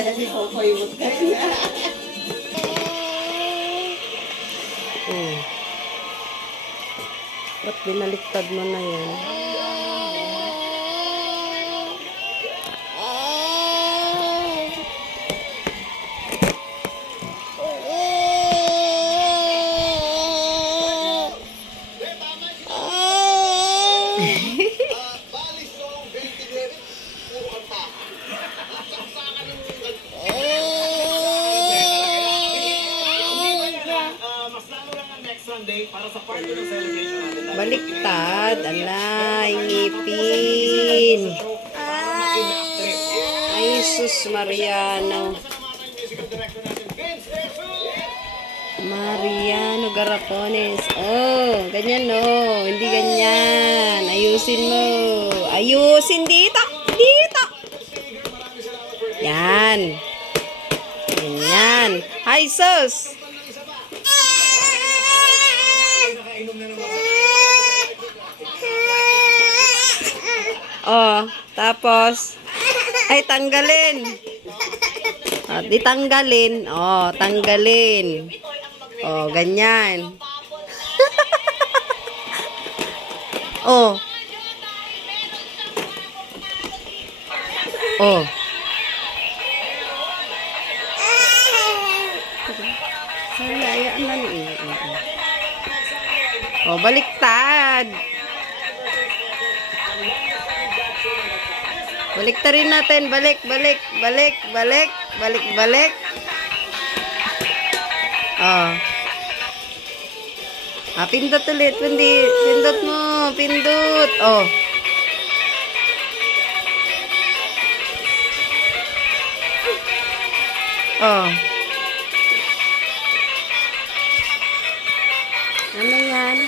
Hindi ko kayo magkaya. Ba't binaliktad mo na yan? Baliktad. Alay, ngipin. Ay, sus Mariano. Mariano Garrapones. Oh, ganyan no. Hindi ganyan. Ayusin mo. Ayusin dito. Dito. Yan. Ganyan. Hi, sus. Oh, tapos ay tanggalin. Oh, ditanggalin. Oh, tanggalin. Oh, ganyan. Oh. Oh. Hayaan man eh. Oh, baliktad. Baliktarin natin. Balik, balik, balik, balik, balik, balik. Oh. Ah, pindot ulit. Pindot mo. Pindot. Oh. Oh. Ano yan?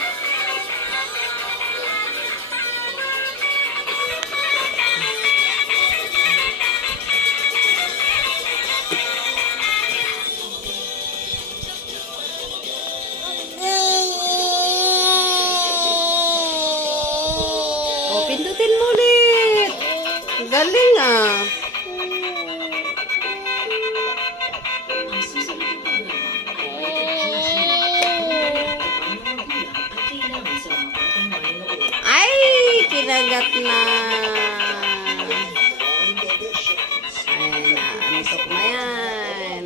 Oh, pindutin mo ulit. Galing ah. Ay, kinagat na. Ay, naantok na yan.